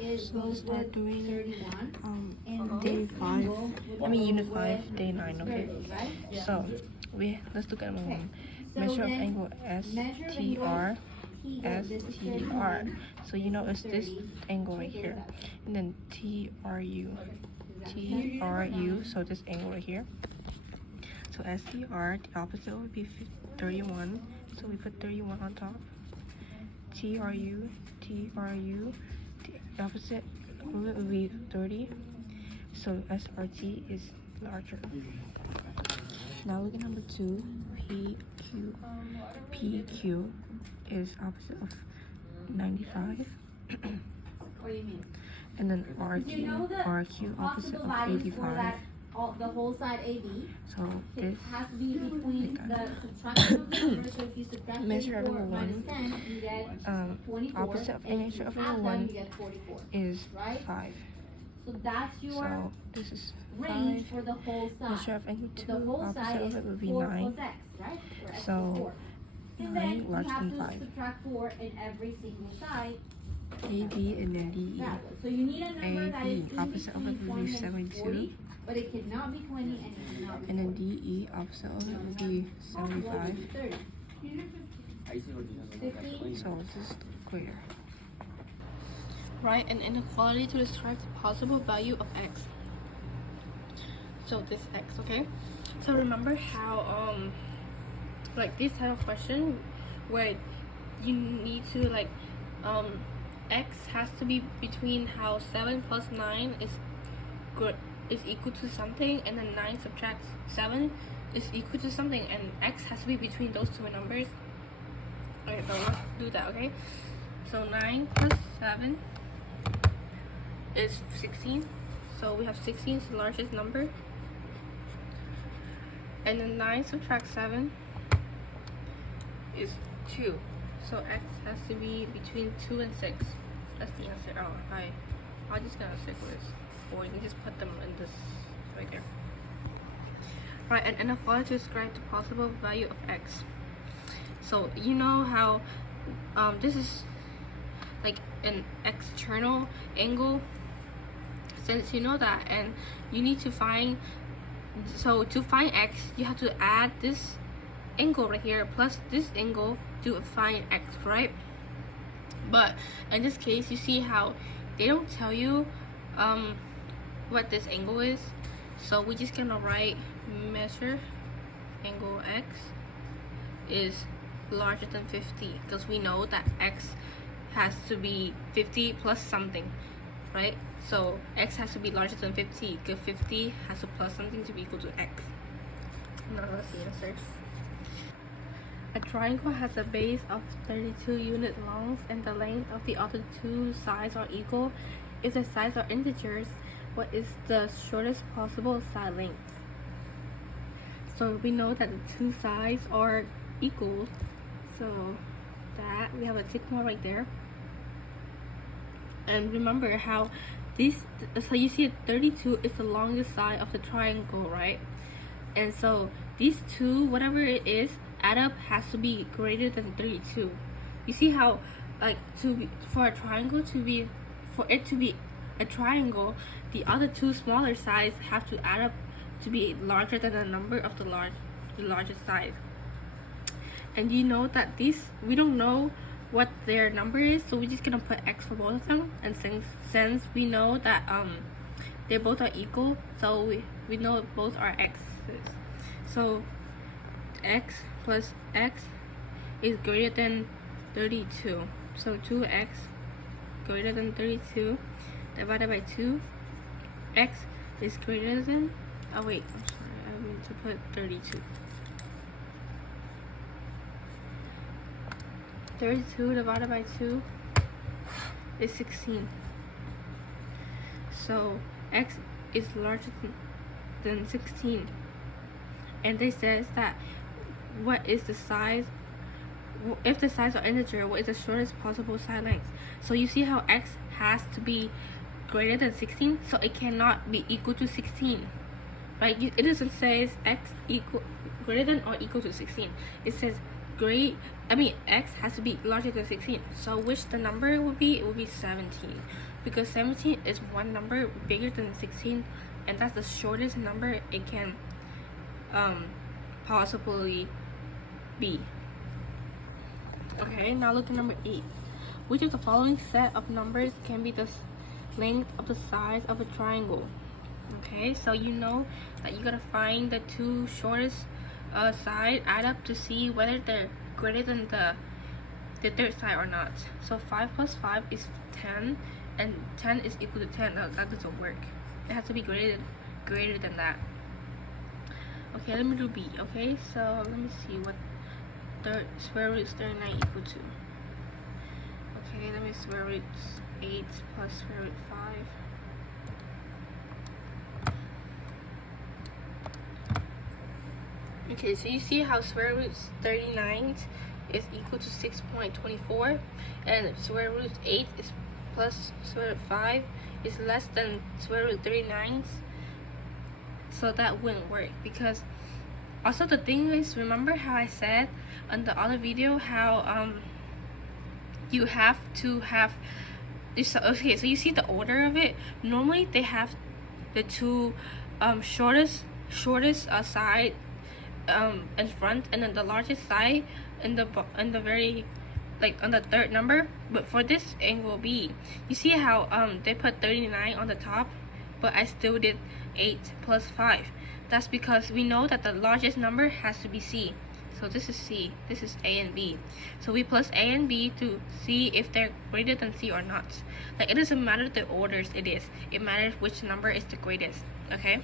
So start doing day 5. Unit 5, day 9. Okay. So let's look at number 1. Measure of angle STR. STR. So it's this angle right here, and then TRU. So this angle right here. So STR, the opposite would be 31. So we put 31 on top. TRU, the opposite of it would be 30. So SRT is larger. Now look at number 2, PQ is opposite of 95. And then RQ opposite of 85. The whole side AB. So this has to be between the subtraction numbers. So if you subtract measure of 84 1, minus 10, you get 24. opposite of measure of 1 is 5. So that's your So this is range 5. for the whole side. Measure of angle 2, The whole opposite side of is it would be 4 9. plus X, right? Where X is So 4. And 9 then we larger have than to 5. subtract 4 in every single side. AB and then DE. That way. So you need a number that is AB opposite of it would be 72. but it cannot be 20 and it cannot be And then DE opposite of it would be 75. 30. 50. So this is greater. Write an inequality to describe the possible value of x. So this x, okay? So remember how like this type of question where you need to x has to be between how 7 plus 9 is equal to something, and then 9 subtracts 7 is equal to something, and x has to be between those two numbers. Okay, so let's do that, okay? So 9 plus 7 is 16. So we have 16 is the largest number. And then 9 subtract 7 is 2. So x has to be between 2 and 6. That's the answer. I'm just gonna circle this. Or you can just put them in this right there. Right, an inequality to describe the possible value of x. So you know how this is like an external angle. Since you know that, and you need to find, so to find x, you have to add this angle right here plus this angle to find x, right? But in this case, you see how they don't tell you what this angle is. So we just gonna write measure angle x is larger than 50, because we know that x has to be 50 plus something, right? So x has to be larger than 50, because 50 has to plus something to be equal to x. Now let's see the answer. A triangle has a base of 32 unit longs and the length of the other two sides are equal. If the sides are integers, what is the shortest possible side length? So we know that the two sides are equal. So that we have a tick mark right there. And remember how so you see 32 is the longest side of the triangle, right? And so these two, whatever it is, add up has to be greater than 32. You see how for it to be a triangle, the other two smaller sides have to add up to be larger than the number of the largest side. And you know that we don't know what their number is, so we're just gonna put x for both of them. And since we know that they both are equal, so we know both are x's. So x plus x is greater than 32. So 2x greater than 32 divided by 2. X is greater than, I'm sorry, I meant to put 32. 32 divided by 2 is 16. So x is larger than 16. And they says that what is the size, if the sides are integer, what is the shortest possible side length? So you see how x has to be greater than 16, so it cannot be equal to 16, right? It doesn't say x greater than or equal to 16. It says x has to be larger than 16. So which the number would be? It would be 17, because 17 is one number bigger than 16, and that's the shortest number it can possibly be. Okay, now look at number 8. Which of the following set of numbers can be the length of the sides of a triangle? Okay, so you know that you gotta find the two shortest side, add up to see whether they're greater than the third side or not. So 5 plus 5 is 10, and 10 is equal to 10. No, that doesn't work. It has to be greater than that. Okay, let me do B. Okay, so let me see what square root is 39 equal to. Okay, let me square root 8 plus square root 5. Okay, so you see how square root 39 is equal to 6.24, and square root 8 is plus square root 5 is less than square root 39. So that wouldn't work, because also the thing is, remember how I said on the other video how you have to have this. Okay, so you see the order of it. Normally they have the two shortest side in front, and then the largest side in the very, like, on the third number. But for this angle B, you see how they put 39 on the top, but I still did 8 plus 5. That's because we know that the largest number has to be C. So this is C, this is A and B. So we plus A and B to see if they're greater than C or not. Like, it doesn't matter the orders it is. It matters which number is the greatest, okay?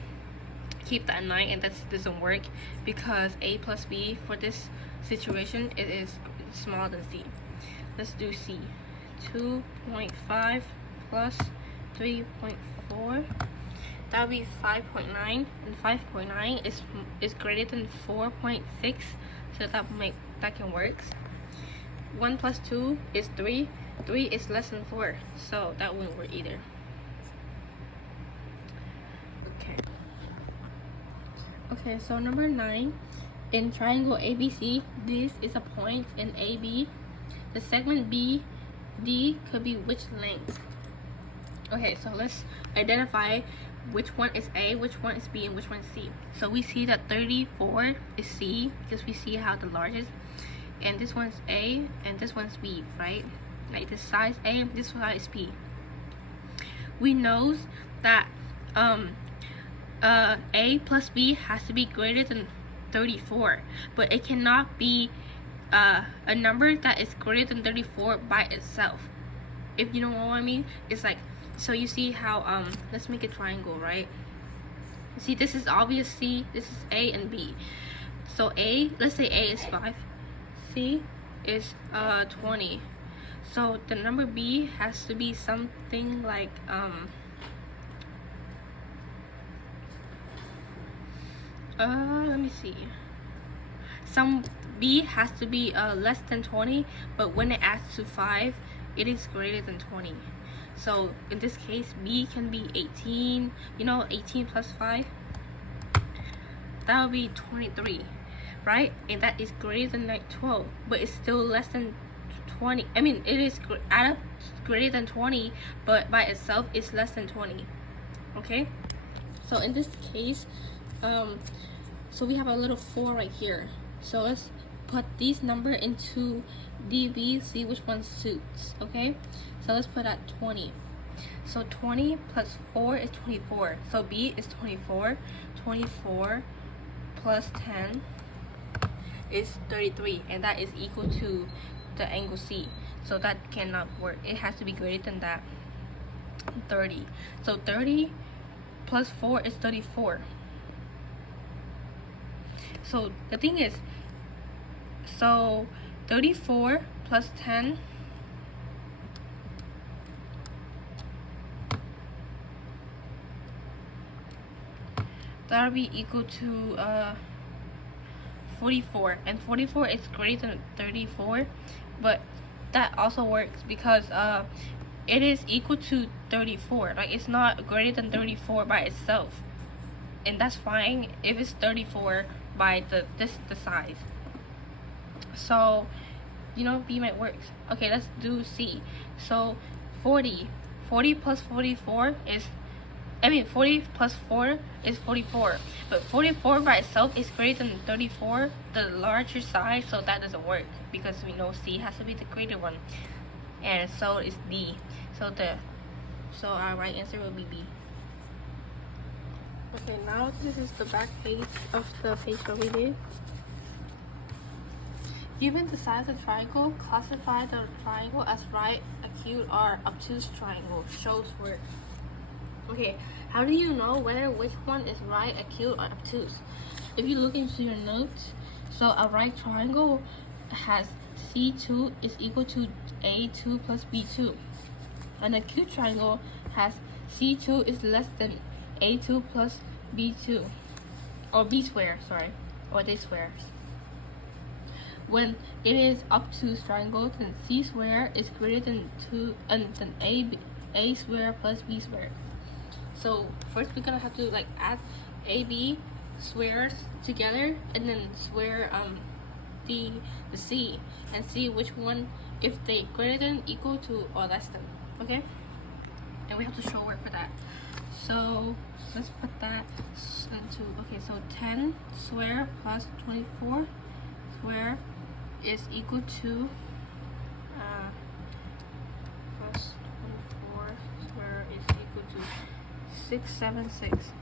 Keep that in mind, and that doesn't work because A plus B for this situation, it is smaller than C. Let's do C. 2.5 plus 3.4. That would be 5.9, and 5.9 is greater than 4.6, so that can work. 1 plus 2 is 3. 3 is less than 4, so that wouldn't work either. Okay, so number 9, in triangle ABC, this is a point in AB. The segment BD could be which length? Okay, so let's identify which one is A, which one is B, and which one is C. So we see that 34 is C, because we see how the largest, and this one's A, and this one's B, right? Like, this side is A, and this side is B. We know that A plus B has to be greater than 34, but it cannot be a number that is greater than 34 by itself, if you know what I mean. It's like, so you see how let's make a triangle, right? See, this is obvious C, this is A and B. So A, let's say A is 5, C is 20. So the number B has to be something like let me see. Some B has to be less than 20, but when it adds to 5, it is greater than 20. So in this case, B can be 18. You know, 18 plus 5, that would be 23, right? And that is greater than like 12, but it's still less than 20. I mean, it is add up greater than 20, but by itself it's less than 20. Okay, so in this case, so we have a little 4 right here. So let's put these number into DB, see which one suits. Okay, so let's put at 20. So 20 plus 4 is 24. So B is 24. 24 plus 10 is 33, and that is equal to the angle C. So that cannot work. It has to be greater than that. 30. So 30 plus 4 is 34. So the thing is, so 34 plus 10 that will be equal to 44, and 44 is greater than 34, but that also works because it is equal to 34. Like, it's not greater than 34 by itself, and that's fine if it's 34 by the size. So, you know, B might work. Okay, let's do C. So 40 plus 44 is, 40 plus 4 is 44, but 44 by itself is greater than 34, the larger side, so that doesn't work because we know C has to be the greater one, and so is D. So our right answer will be B. Okay, now this is the back page of the page that we did. Given the size of the triangle, classify the triangle as right, acute, or obtuse triangle. Shows work. Okay, how do you know whether which one is right, acute, or obtuse? If you look into your notes, so a right triangle has C2 is equal to A2 plus B2. An acute triangle has C2 is less than A2 plus B2, or B square, sorry, or they squares. When it is obtuse triangle, then C square is greater than than A square plus B square. So first we're gonna have to like add AB squares together and then square the C and see which one, if they greater than, equal to, or less than. Okay, and we have to show work for that. So let's put that into, okay, so 10 square plus 24 square is equal to plus 24 square is equal to 676.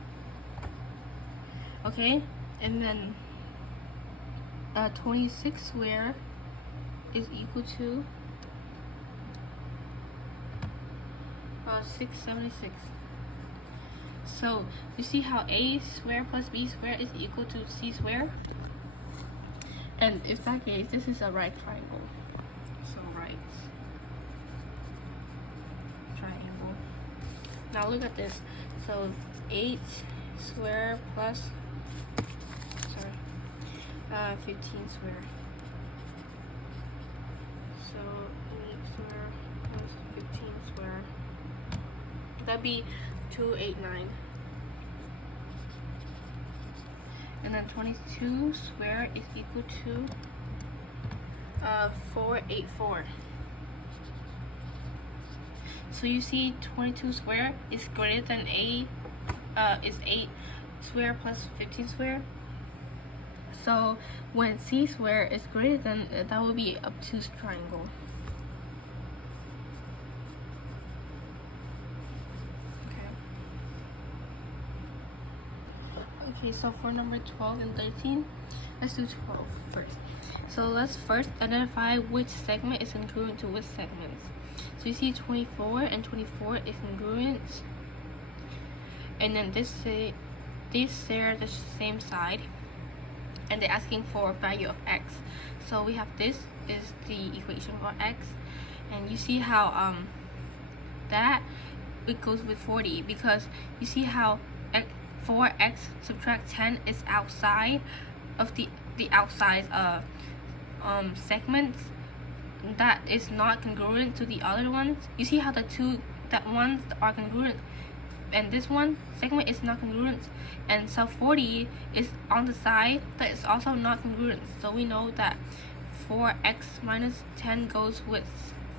Okay, and then 26 square is equal to 676. So you see how A square plus B square is equal to C square? And if that case, this is a right triangle. So right triangle. Now look at this. So 8 square plus 15 square. So 8 square plus 15 square. That'd be 289. And then 22 square is equal to 484. So you see 22 square is greater than is 8 square plus 15 square. So when C square is greater than, that will be obtuse triangle. Okay, so for number 12 and 13, let's do 12 first. So let's first identify which segment is congruent to which segments. So you see 24 and 24 is congruent, and then these share the same side, and they're asking for a value of x. So we have this is the equation for x, and you see how that it goes with 40, because you see how 4x subtract 10 is outside of the outside segments. That is not congruent to the other ones. You see how that ones are congruent, and this one segment is not congruent, and so 40 is on the side that is also not congruent. So we know that 4x minus 10 goes with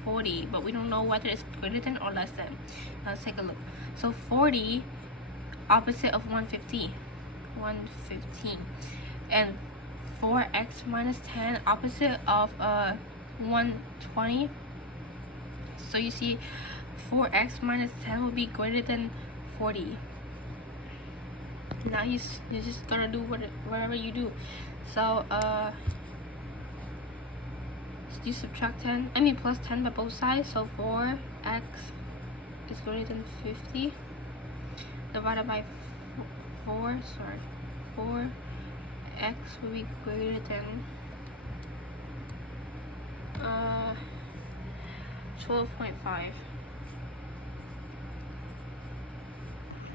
40, but we don't know whether it's greater than or less than. Now let's take a look. So 40 opposite of 115, and 4x minus 10 opposite of 120. So you see 4x minus 10 will be greater than 40. Now you just gotta do whatever you do. So you subtract 10, plus 10 by both sides, so 4x is greater than 50 divided by 4x will be greater than 12.5.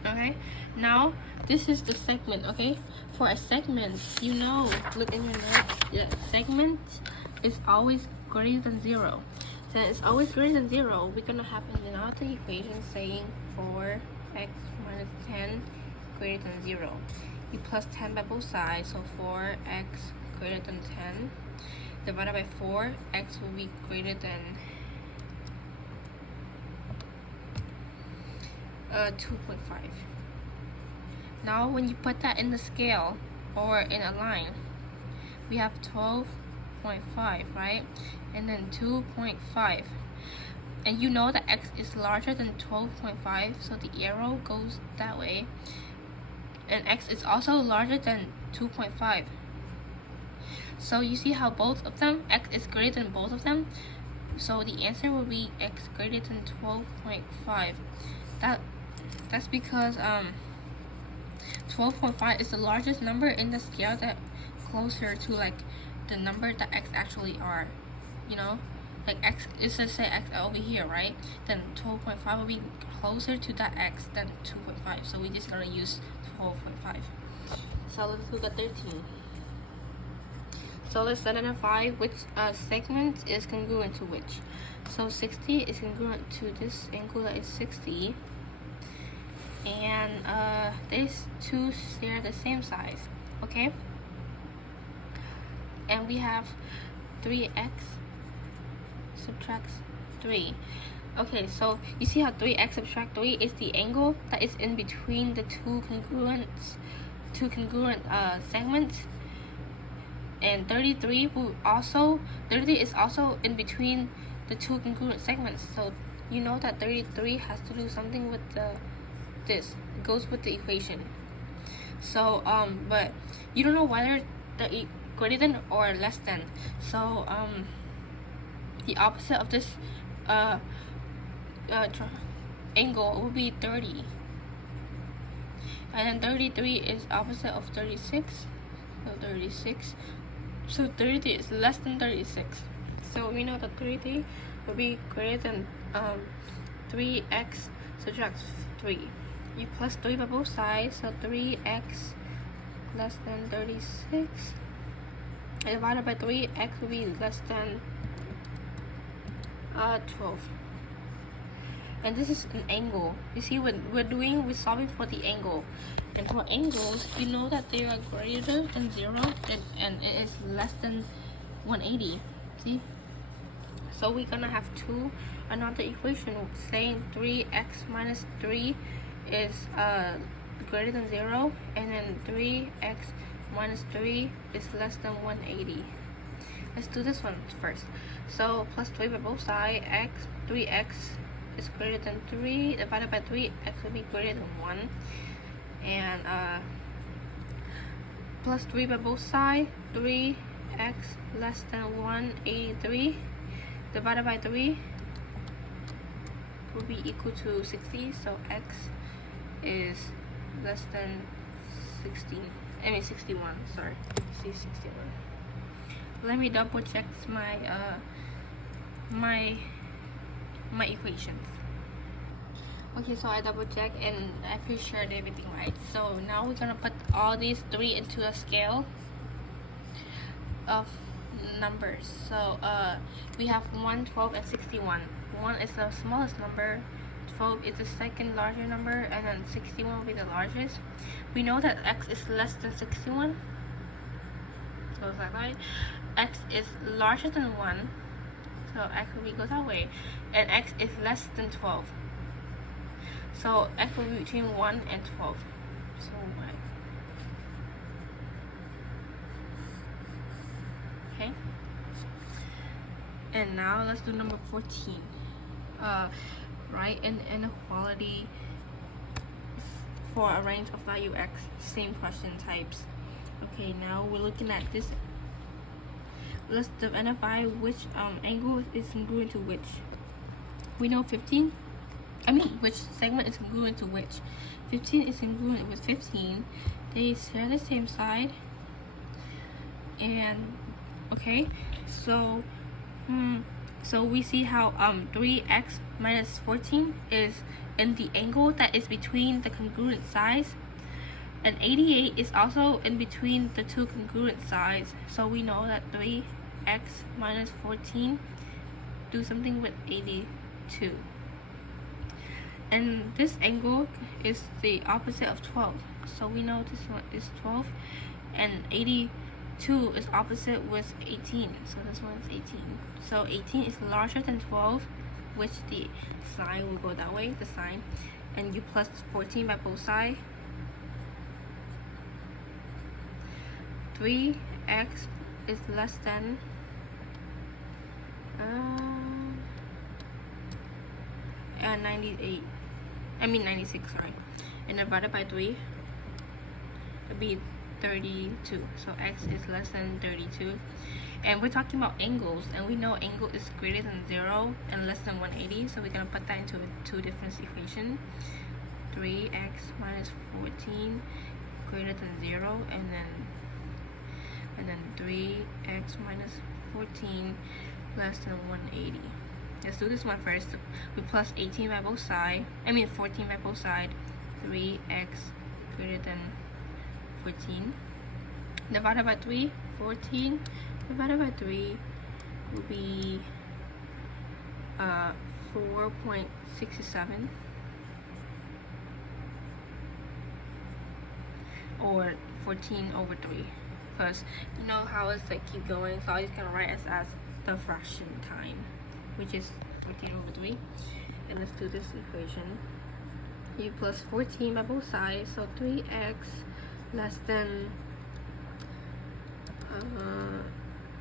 Okay, now this is the segment. Okay, for a segment, you know, look in your notes, the segment is always greater than 0. Since it's always greater than 0, we're gonna have another equation saying 4x minus 10 greater than 0. You plus 10 by both sides, so 4x greater than 10. divided by 4, x will be greater than 2.5. Now when you put that in the scale or in a line, we have 12.5, right? And then 2.5. And you know that x is larger than 12.5, so the arrow goes that way. And x is also larger than 2.5. So you see how both of them, x is greater than both of them. So the answer will be x greater than 12.5. That's because 12.5 is the largest number in the scale that closer to like the number that x actually are. You know, like x is, let's say x over here, right? Then 12.5 will be closer to that x than 2.5. So we just gonna use 12.5. So let's look at 13. So let's identify which segment is congruent to which. So 60 is congruent to this angle that is 60. And these two share the same size, okay? And we have 3x subtracts 3. Okay, so you see how 3x subtract 3 is the angle that is in between the two congruent segments. And 33 is also in between the two congruent segments. So you know that 33 has to do something with this. It goes with the equation. So but you don't know whether the greater than or less than. So the opposite of this angle will be 30. And then 33 is opposite of 36. So 36. So 33 is less than 36. So we know that 33 will be greater than 3x subtracts 3. You plus 3 by both sides, so 3x less than 36. And divided by 3, x will be less than 12. And this is an angle. You see, we're solving for the angle. And for angles, you know that they are greater than 0 and it is less than 180. See? So we're gonna have another equation saying 3x minus 3 is greater than 0, and then 3x minus 3 is less than 180. Let's do this one first. So plus 3 by both sides, 3x is greater than 3 divided by 3, x will be greater than 1. And plus 3 by both sides, 3x less than 183 divided by 3 will be equal to 60. So x is less than 61. Sorry, see 61. Let me double check my my equations. Okay, so I double checked and I pretty sure everything right. So now we're gonna put all these 3 into a scale of numbers. So we have 1, 12, and 61. 1 is the smallest number, 12 is the second larger number, and then 61 will be the largest. We know that x is less than 61. So is that right? X is larger than 1. So x will go that way. And x is less than 12. So x will be between 1 and 12. So y. Okay. And now let's do number 14. Write an inequality for a range of value x. Same question types. Okay, now we're looking at this. Let's identify which angle is congruent to which. We know which segment is congruent to which. 15 is congruent with 15. They share the same side. And okay, so so we see how 3x minus 14 is in the angle that is between the congruent sides. And 88 is also in between the two congruent sides. So we know that 3x minus 14 do something with 82. And this angle is the opposite of 12. So we know this one is 12 and 82 2 is opposite with 18, so this one's 18. So 18 is larger than 12, which the sign will go that way, the sign, and you plus 14 by both sides. 3x is less than and 96, sorry, and divided by 3, it'd be 32. So x is less than 32, and we're talking about angles, and we know angle is greater than 0 and less than 180, so we're gonna put that into two different equations. 3x minus 14 greater than 0, and then 3x minus 14 less than 180. Let's do this one first. We plus 18 by both sides. 14 by both sides. 3x greater than 14 divided by 3. 14 divided by 3 will be 4.67, or 14 over 3, because you know how it's like keep going, so I'm just gonna write it as the fraction kind, which is 14 over 3. And let's do this equation. You plus 14 by both sides, so 3x less than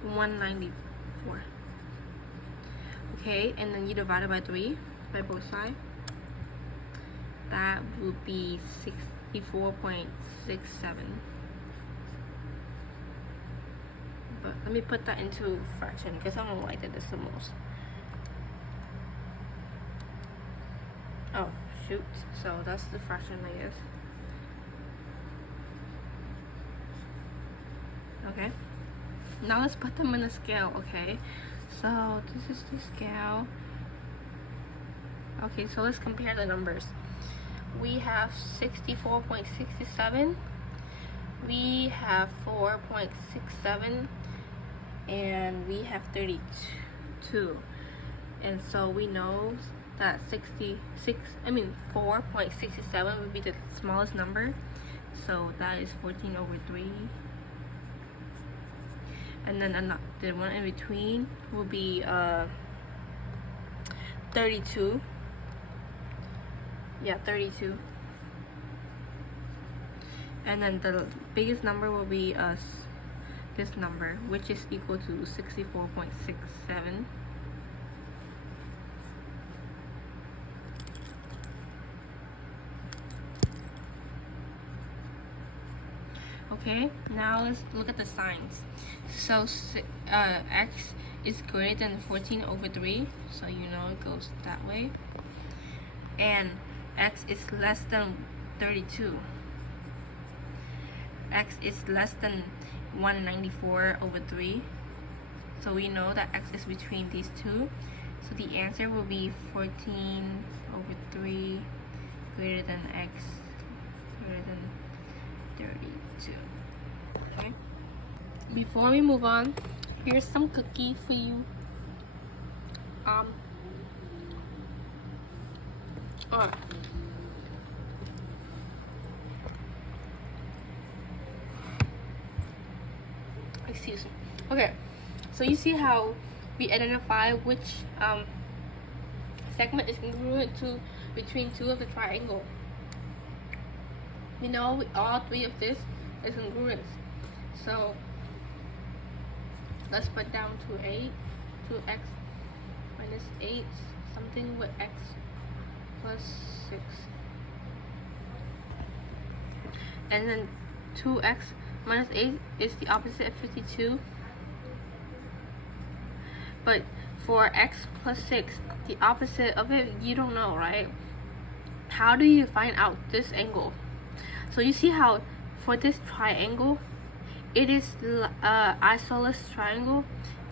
194. Okay, and then you divide it by 3 by both sides. That would be 64.67. But let me put that into fraction because I don't like the decimals. Oh shoot, so that's the fraction, I guess. Okay, now let's put them in a scale. Okay, so this is the scale. Okay, so let's compare the numbers. We have 64.67, we have 4.67, and we have 32. And so we know that 4.67 would be the smallest number, so that is 14 over 3. And then the one in between will be 32. Yeah, 32. And then the biggest number will be this number, which is equal to 64.67. Okay, now let's look at the signs. So x is greater than 14 over 3, so you know it goes that way. And x is less than 32. X is less than 194 over 3. So we know that x is between these two. So the answer will be 14 over 3 greater than x greater than 32. Okay. Before we move on, here's some cookie for you. Excuse me. Okay, so you see how we identify which segment is congruent to between two of the triangle. We know all three of this is congruent. So let's put down 2x minus 8, something with x plus 6. And then 2x minus 8 is the opposite of 52. But for x plus 6, the opposite of it, you don't know, right? How do you find out this angle? So you see how for this triangle, it is isosceles triangle.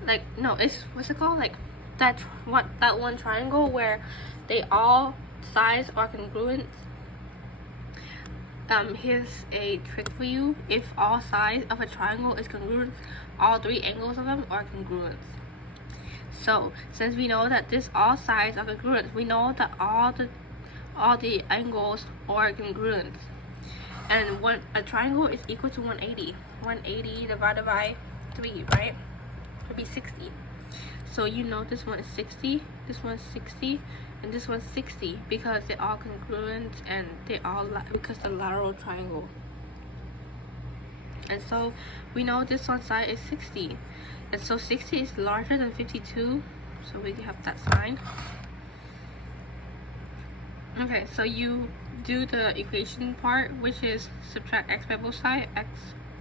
Like, no, it's, what's it called? Like that one triangle where they all sides are congruent. Here's a trick for you. If all sides of a triangle is congruent, all three angles of them are congruent. So since we know that this all sides are congruent, we know that all the angles are congruent. And a triangle is equal to 180. 180 divided by 3, right? Would be 60. So you know this one is 60, this one's 60, and this one's 60 because they're all congruent and they all because the lateral triangle. And so we know this one side is 60, and so 60 is larger than 52, so we have that sign. Okay, so you do the equation part, which is subtract x by both sides. X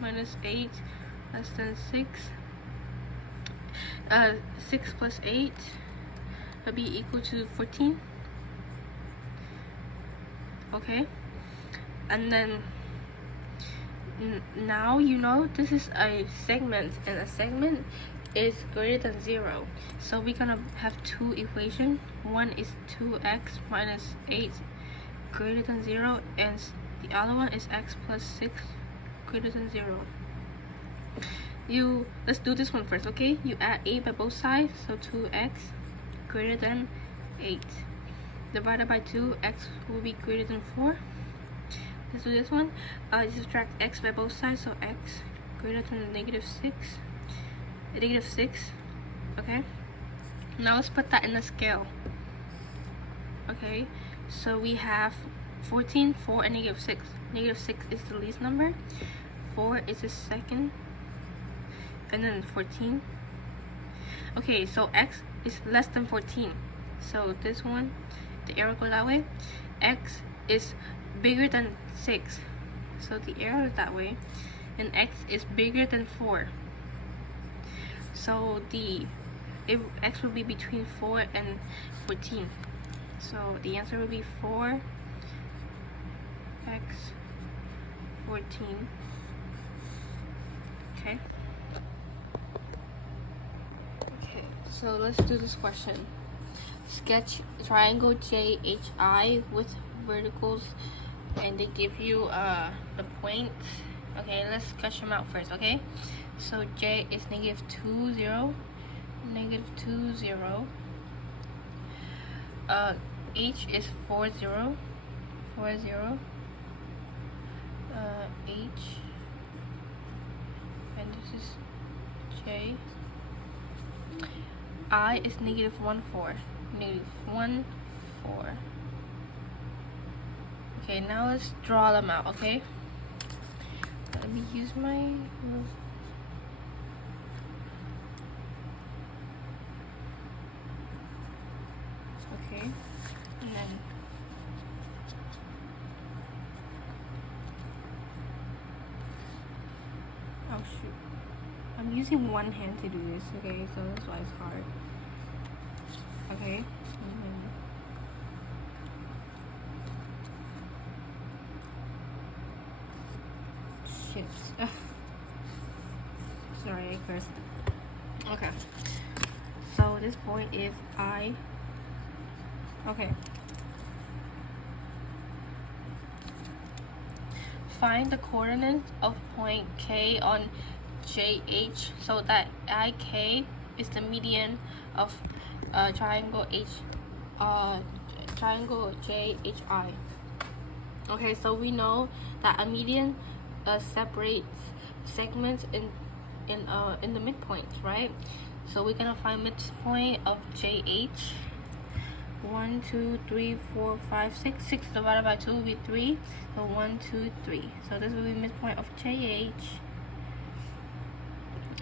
minus 8 less than 6. 6 plus 8 will be equal to 14. Okay, and then now you know this is a segment, and a segment is greater than 0. So we're gonna have two equations. One is 2x minus 8 greater than 0, and the other one is x plus 6 greater than 0. Let's do this one first, okay? You add 8 by both sides, so 2x greater than 8 divided by 2, x will be greater than 4. Let's do this one. You subtract x by both sides, so x greater than negative 6. Negative 6. Okay, now let's put that in the scale. Okay, so we have 14, 4, and negative 6. Negative 6 is the least number, 4 is the second, and then 14. Okay, so x is less than 14, so this one, the arrow go that way. X is bigger than 6, so the arrow is that way, and x is bigger than 4, so x will be between 4 and 14. So the answer will be 4x 14. Okay. Okay, so let's do this question. Sketch triangle JHI with verticals, and they give you the points. Okay, let's sketch them out first. Okay, so J is negative 2, 0, negative 2, 0. H is 4, 0, 4, 0. H, and this is J. I is negative 1, 4, negative 1, 4. Okay, now let's draw them out. Okay, let me use my okay, and then oh shoot, I'm using one hand to do this. Okay, so that's why it's hard. Okay, and then shit. Ugh. Sorry, I cursed. Okay, so this point is I. Okay. Find the coordinates of point K on JH so that IK is the median of triangle triangle JHI. Okay, so we know that a median separates segments in the midpoints, right? So we're gonna find midpoint of JH. 1, 2, 3, 4, 5, 6. 6 divided by 2 will be 3. So 1, 2, 3. So this will be midpoint of JH.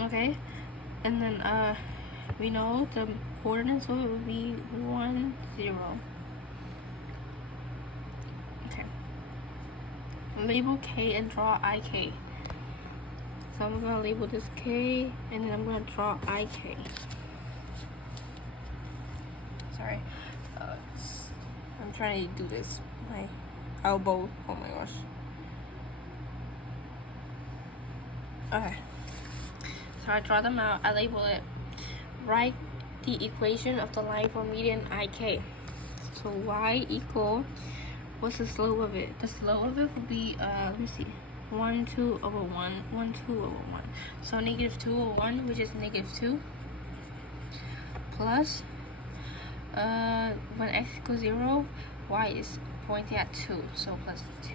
Okay, and then we know the coordinates will be 1, 0. Okay. Label K and draw IK. So I'm gonna label this K, and then I'm gonna draw IK. Sorry. I'm trying to do this. My elbow. Oh my gosh. Okay. So I draw them out. I label it. Write the equation of the line for median IK. So y equal, what's the slope of it? The slope of it would be let me see. 1, 2 over 1. 1, 2 over 1. So negative 2 over 1, which is negative 2. Plus when x equals 0, y is pointing at 2, so plus 2.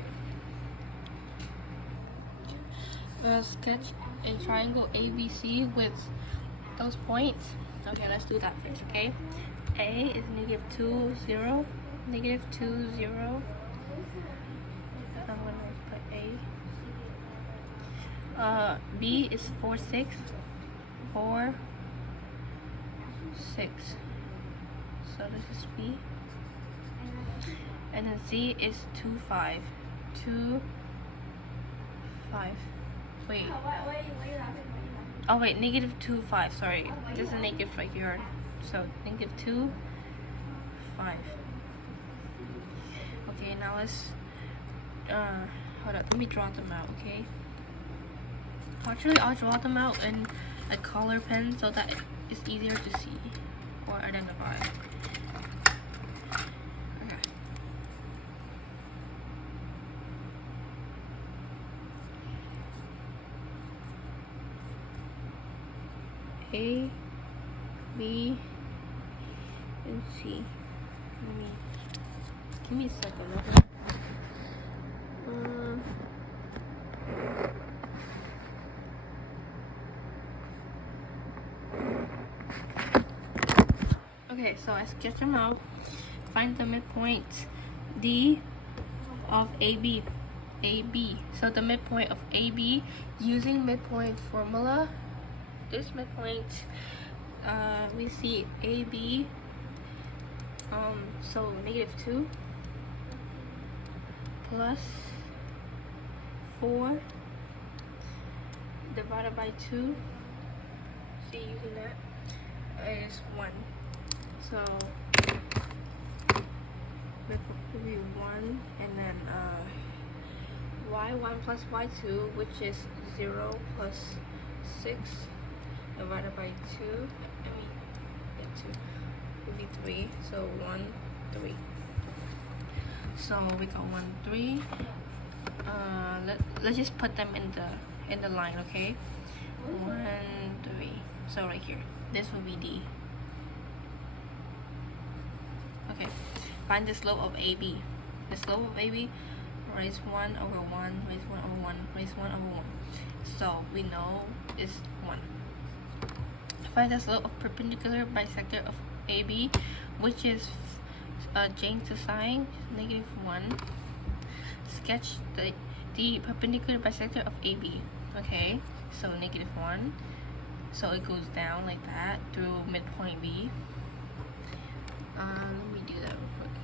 sketch a triangle ABC with those points. Okay, let's do that first, okay? A is negative 2, 0. Negative 2, 0. I'm gonna put A. B is 4, 6. 4, 6. So this is B. And then C is 2, 5. 2, 5. Wait. Oh wait, negative 2, 5. Sorry, there's a negative right here. So negative 2, 5. Okay, now let's hold up. Let me draw them out. Okay. Actually, I'll draw them out in a color pen so that it's easier to see or identify. A, B, and C. Give me a second, okay? Okay, so I sketch them out. Find the midpoint D of AB. AB. So the midpoint of AB using midpoint formula. This midpoint, we see AB, so negative 2 plus 4 divided by 2, see using that, is 1. So, it will be 1, and then y1 plus y2, which is 0 plus 6. Divided by 2, 2 would be 3, so 1, 3. So we got 1, 3. Let's just put them in the line, okay? 1, 3. So right here, this will be D. Okay, find the slope of AB. The slope of AB, raise 1 over 1, raise 1 over 1, raise 1 over 1. So we know it's 1. Find the slope of perpendicular bisector of AB, which is change the sign, negative 1. Sketch the perpendicular bisector of AB. Okay, so negative 1. So it goes down like that through midpoint B. Let me do that real quick.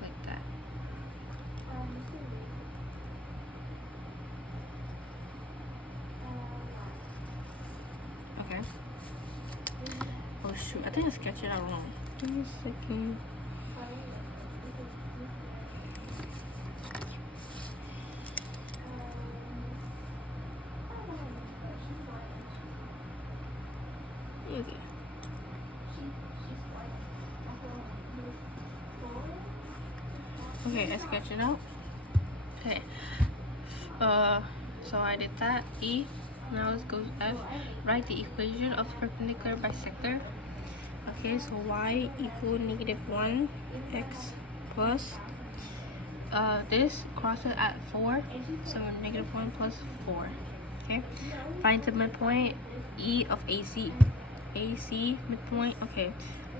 Like that. Okay. Oh shoot, I think I sketched it out wrong. Give me a second. Okay. Okay, I sketched it out. Okay. So I did that. E. Now let's go to F. Write the equation of perpendicular bisector. Okay, so y equal negative 1 x plus this cross it at 4, so negative 1 plus 4. Okay, find the midpoint E of AC. AC midpoint. Okay,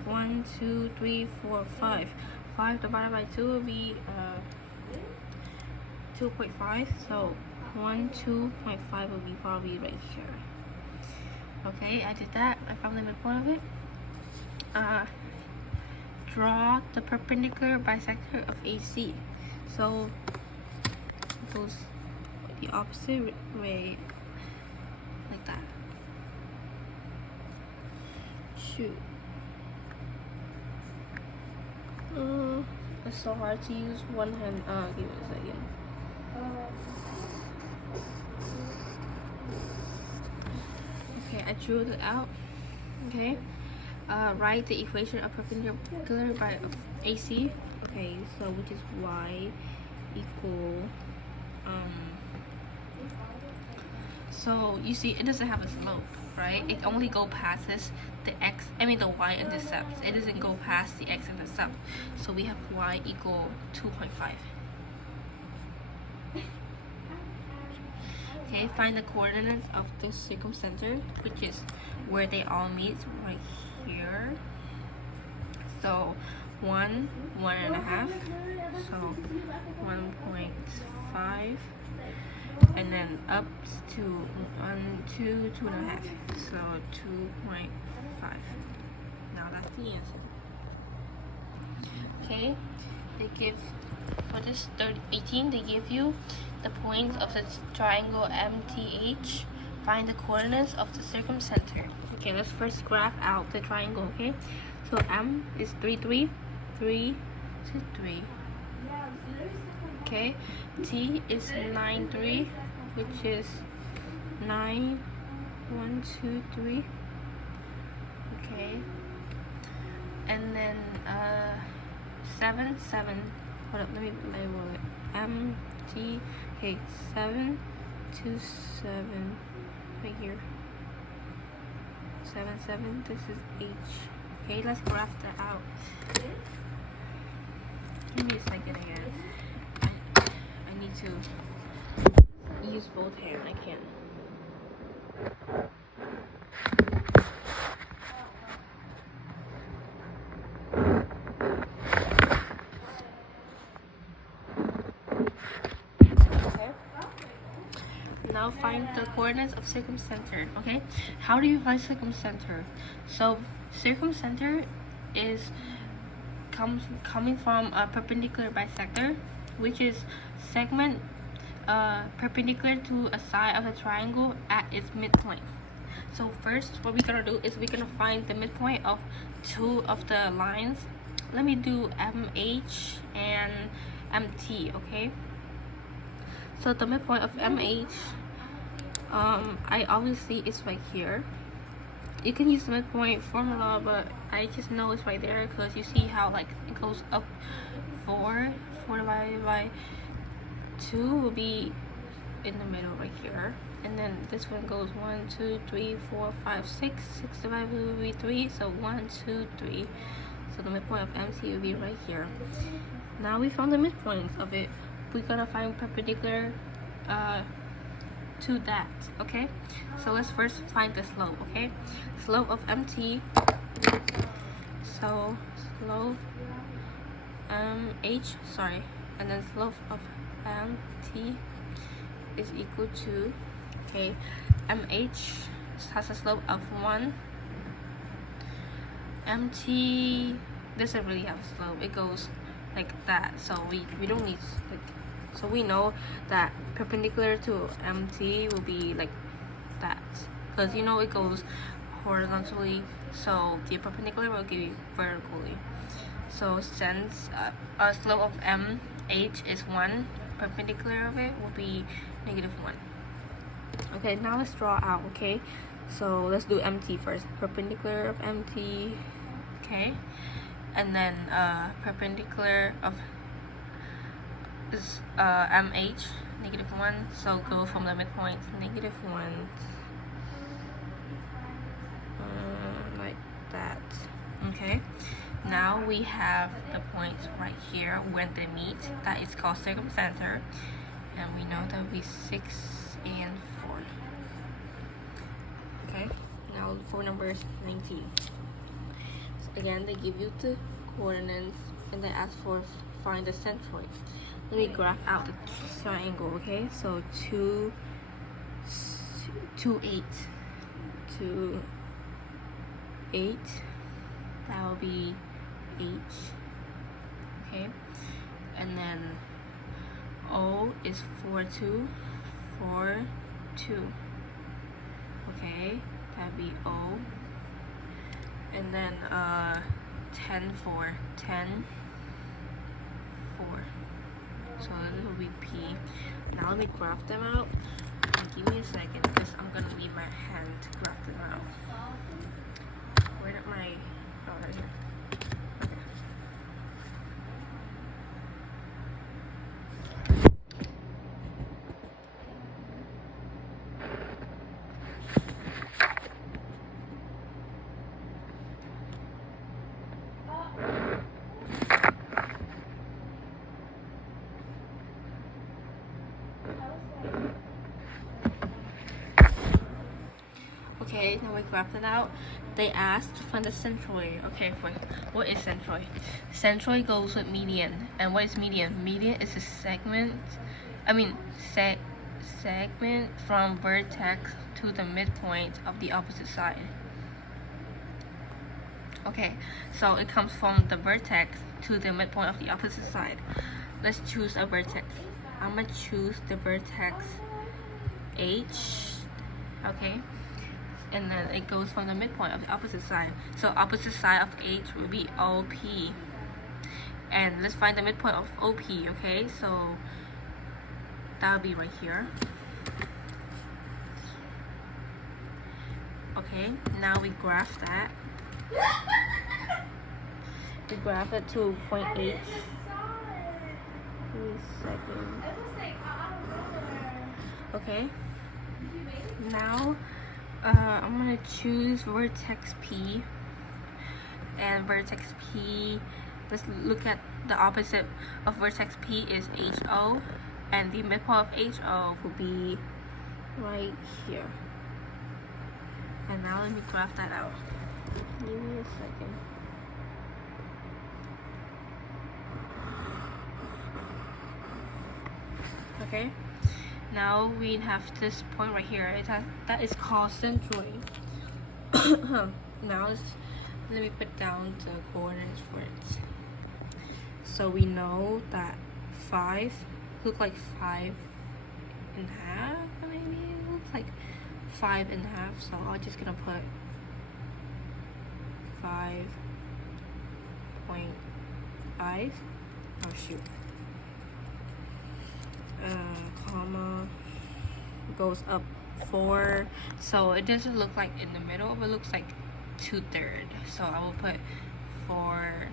1, 2, 3, 4, 5. 5 divided by 2 will be 2.5. So 1, 2.5 will be probably right here. Okay, I did that. I found the midpoint of it. Draw the perpendicular bisector of AC. So it goes the opposite way, like that. Shoot. It's so hard to use one hand. Give it a second. Okay, I drew it out. Okay. Write the equation of perpendicular by of AC. Okay, so which is y equal so you see it doesn't have a slope, right? It only go past this the x, I mean the y intercepts. It doesn't go past the x intercept. So we have y equal 2.5. Okay, find the coordinates of the circumcenter, which is where they all meet, right here. So 1, 1.5, so 1.5, and then up to 1, 2, 2.5, so 2.5. Now that's the answer. Okay, they give, for this 18, they give you the points of the triangle MTH. Find the coordinates of the circumcenter. Okay, let's first graph out the triangle, okay? So M is 3, 3, 3, 2, 3. Okay, T is 9, 3, which is 9, 1, 2, 3. Okay, and then 7, 7. Hold up, let me label it. M, T, okay, 7, 2, 7, right here. 7, 7, this is H. Okay, let's graph that out. Give me a second again. I need to use both hands. I can't. Okay. Now find the coordinates of circumcenter. Okay. How do you find circumcenter? So circumcenter is coming from a perpendicular bisector, which is segment perpendicular to a side of the triangle at its midpoint. So first, what we're gonna do is we're gonna find the midpoint of two of the lines. Let me do MH and MT, okay? So the midpoint of MH, I obviously it's right here. You can use the midpoint formula, but I just know it's right there because you see how like it goes up 4 divided by 2 will be in the middle right here, and then this one goes 1, 2, 3, 4, 5, 6. 6 divided by 2 will be 3, so 1, 2, 3. So the midpoint of MT will be right here. Now we found the midpoints of it. We're gonna find perpendicular to that, okay? So let's first find the slope, okay? Slope of MT, so slope H, sorry, and then slope of MT is equal to, okay, MH has a slope of 1, MT doesn't really have a slope, it goes like that, so we don't need, like, so we know that perpendicular to MT will be like that, because you know it goes horizontally, so the perpendicular will give you vertically. So since our slope of MH is 1, perpendicular of it will be -1. Okay, now let's draw out, okay? So let's do MT first. Perpendicular of MT, okay? And then perpendicular of is MH, -1. So go from the midpoint, -1. Like that. Okay. Now we have the points right here when they meet. That is called circumcenter, and we know that will be 6 and 4. Okay. Now for number 19. So again, they give you the coordinates and they ask for find the centroid. Let me graph out the triangle. Okay. So 2, 2, 8, 2, 8. That will be H, okay, and then O is 4, 2, 4, 2, okay, that'd be O, and then 10, 4, 10, 4, so this will be P. Now let me graph them out, and give me a second because I'm gonna leave my hand to graph them out. Where did my, oh, right here. Okay, now we graphed it out. They asked to find the centroid. Okay, wait, what is centroid? Centroid goes with median. And what is median? Median is a segment, segment from vertex to the midpoint of the opposite side. Okay, so it comes from the vertex to the midpoint of the opposite side. Let's choose a vertex. I'm gonna choose the vertex H. Okay, and then it goes from the midpoint of the opposite side. So opposite side of H will be OP. And let's find the midpoint of OP. Okay, so that'll be right here. Okay, now we graph that. We graph it to point H. Give me a second. Okay. Now, I'm gonna choose vertex P. And vertex P, let's look at the opposite of vertex P is HO. And the midpoint of HO will be right here. And now let me graph that out. Give me a second. Okay, now we have this point right here. That is called centroid. Now let me put down the coordinates for it. So we know that 5 look like 5 and a half, maybe it looks like 5 and a half. So I'm just gonna put 5.5. Oh shoot. Comma goes up 4, so it doesn't look like in the middle, but it looks like 2/3. So I will put 4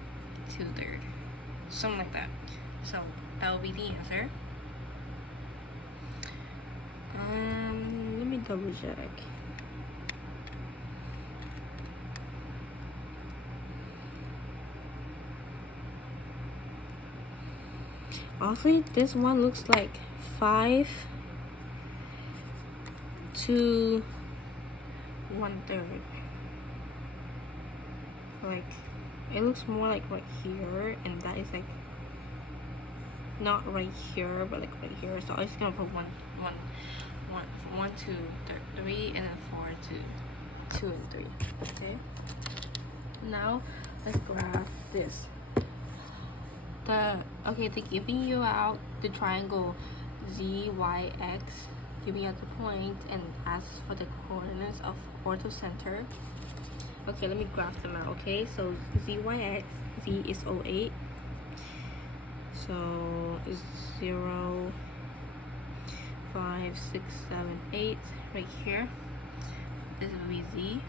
2/3, something like that. So that will be the answer. Let me double check. Honestly, this one looks like 5 to 1/3. Like, it looks more like right here, and that is like not right here, but like right here. So I'm just gonna put 1 2 3, and then 4 to 2 and 3. Okay. Now let's graph this. They're giving you out the triangle ZYX, giving out the point and ask for the coordinates of orthocenter. Okay, let me graph them out. Okay, so ZYX, Z is 08, so it's 0 5 6 7 8 right here. This will be Z.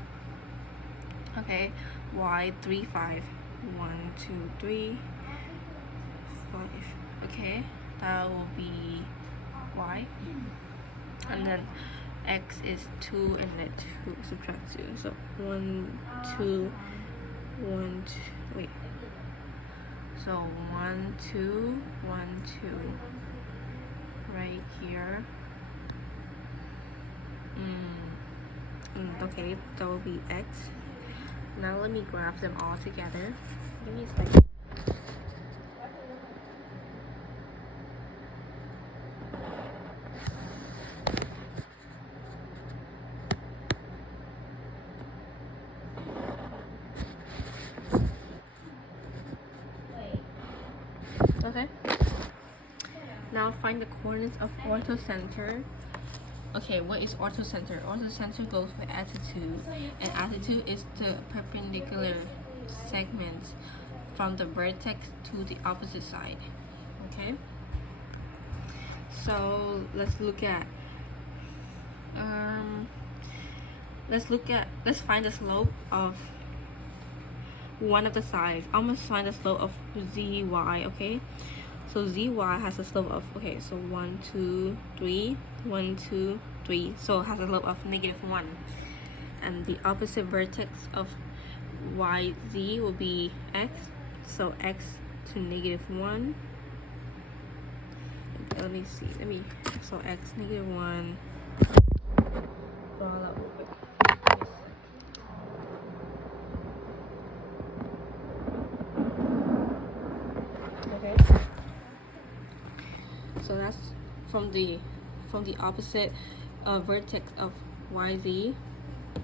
Okay, Y 3 5 1 2 3 5. Okay, that will be Y, and then X is 2, and then 2 subtract 2, so 1 2 1 2, wait, so 1 2 1 2 right here. Okay, that will be X. Now let me graph them all together. Give me a second. Okay. Now find the coordinates of orthocenter. Okay, what is orthocenter? Orthocenter goes with attitude, and attitude is the perpendicular segment from the vertex to the opposite side. Okay. So let's find the slope of one of the sides. I'm gonna find the slope of ZY. Okay, so ZY has a slope of, okay, so 1 2 3 1 2 3, so it has a slope of -1, and the opposite vertex of YZ will be X, so X to -1. Okay, let me see, so X -1. Draw that real quick. So that's from the opposite vertex of YZ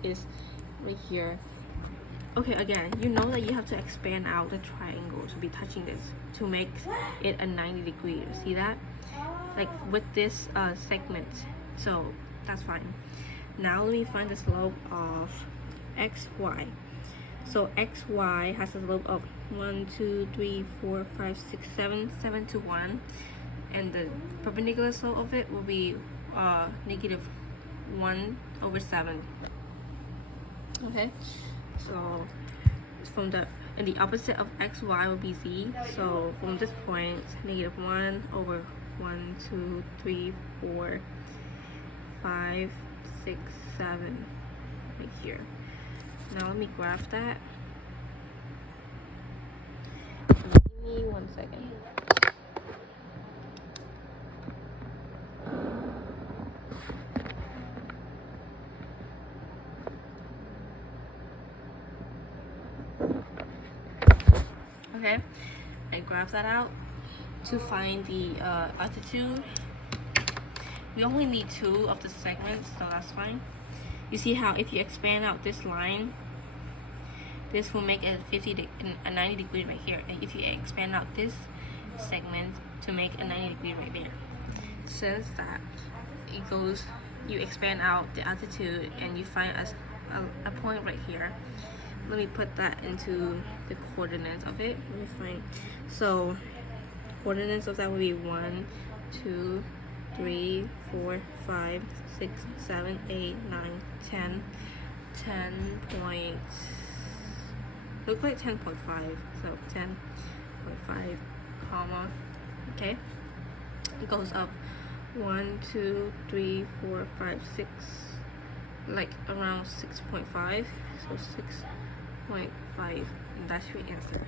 is right here. Okay, again, you know that you have to expand out the triangle to be touching this to make it a 90 degree. See that? Like with this segment. So that's fine. Now let me find the slope of XY. So XY has a slope of 1, 2, 3, 4, 5, 6, 7, 7 to 1. And the perpendicular slope of it will be negative 1 over 7. Okay, so from the opposite of XY will be Z. So from this point, negative 1 over 1, 2, 3, 4, 5, 6, 7 right here. Now let me graph that. Give me 1 second. Okay, I graph that out to find the altitude. We only need 2 of the segments, so that's fine. You see how if you expand out this line, this will make it a 90 degree right here. And if you expand out this segment to make a 90 degree right there, it says that it goes, you expand out the altitude and you find a point right here. Let me put that into the coordinates of it. Let me find. So coordinates of that will be 1, 2, 3, 4, 5, 6, 7, 8, 9, 10, 10 point. Look like 10.5. So 10.5, comma. Okay. It goes up 1, 2, 3, 4, 5, 6, like around 6.5. So 6.5. That's your answer.